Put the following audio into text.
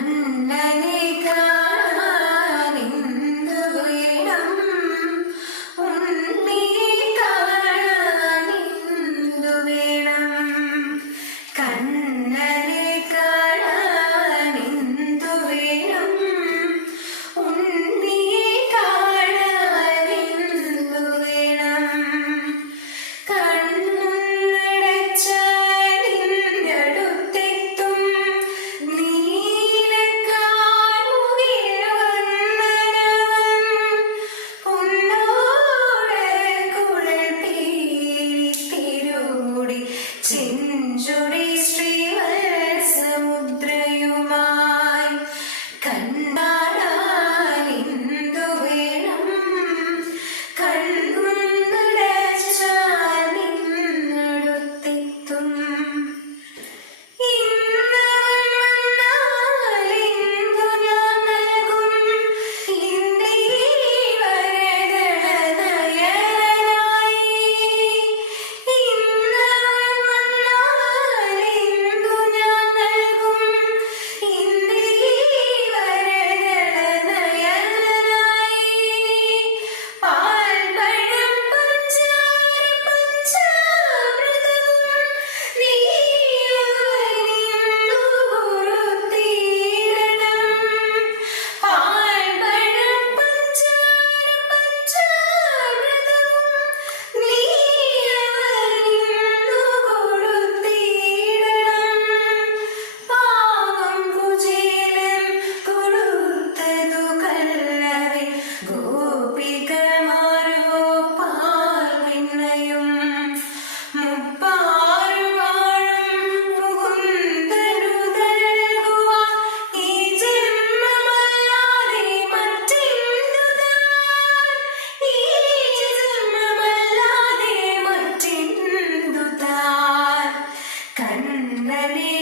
കണ്ണനെ കാണാനെന്തു വേണം, ഉണ്ണിയെ കാണാനെന്തു വേണം, കണ്ണനെ കാണാനെന്തു വേണം, ഉണ്ണിയെ കാണാനെന്തു വേണം, കണ്ണടച്ചാലിഞ്ഞടുത്തെത്തും ചെഞ്ചുടി ശ്രീവത്സമുദ്രയുമായി കണ്ടാടാനെന്തു വേണം, കണ്ണടച്ചാലിഞ്ഞടുത്തെത്തും. ഇന്നവൻ വന്നാലെന്തു ഞാൻ നൽകും, ഇന്നീ വരദളനയനായി. ഇന്നവൻ വന്നാലെന്തു ഞാൻ നൽകും, ഇന്നീ വരദളനയനായി. പാൽപ്പഴം പഞ്ചാര പഞ്ചാമൃതവും നീയവനിന്നു കൊടുത്തിടണം. പാൽപ്പഴം പഞ്ചാര പഞ്ചാമൃതവും നീയവനിന്നു കൊടുത്തിടണം. പാവം കുചേലൻ കൊടുത്തതു കല്ലവേ, ഗോപികമാരോ പാൽവെണ്ണയും. മുപ്പാരു വാഴും മുകുന്ദനു നൽകുവാൻ ഈ ജന്മമല്ലാതെ മറ്റെന്തു താൻ, ഈ ജന്മമല്ലാതെ മറ്റെന്തു താൻ. കണ്ണനെ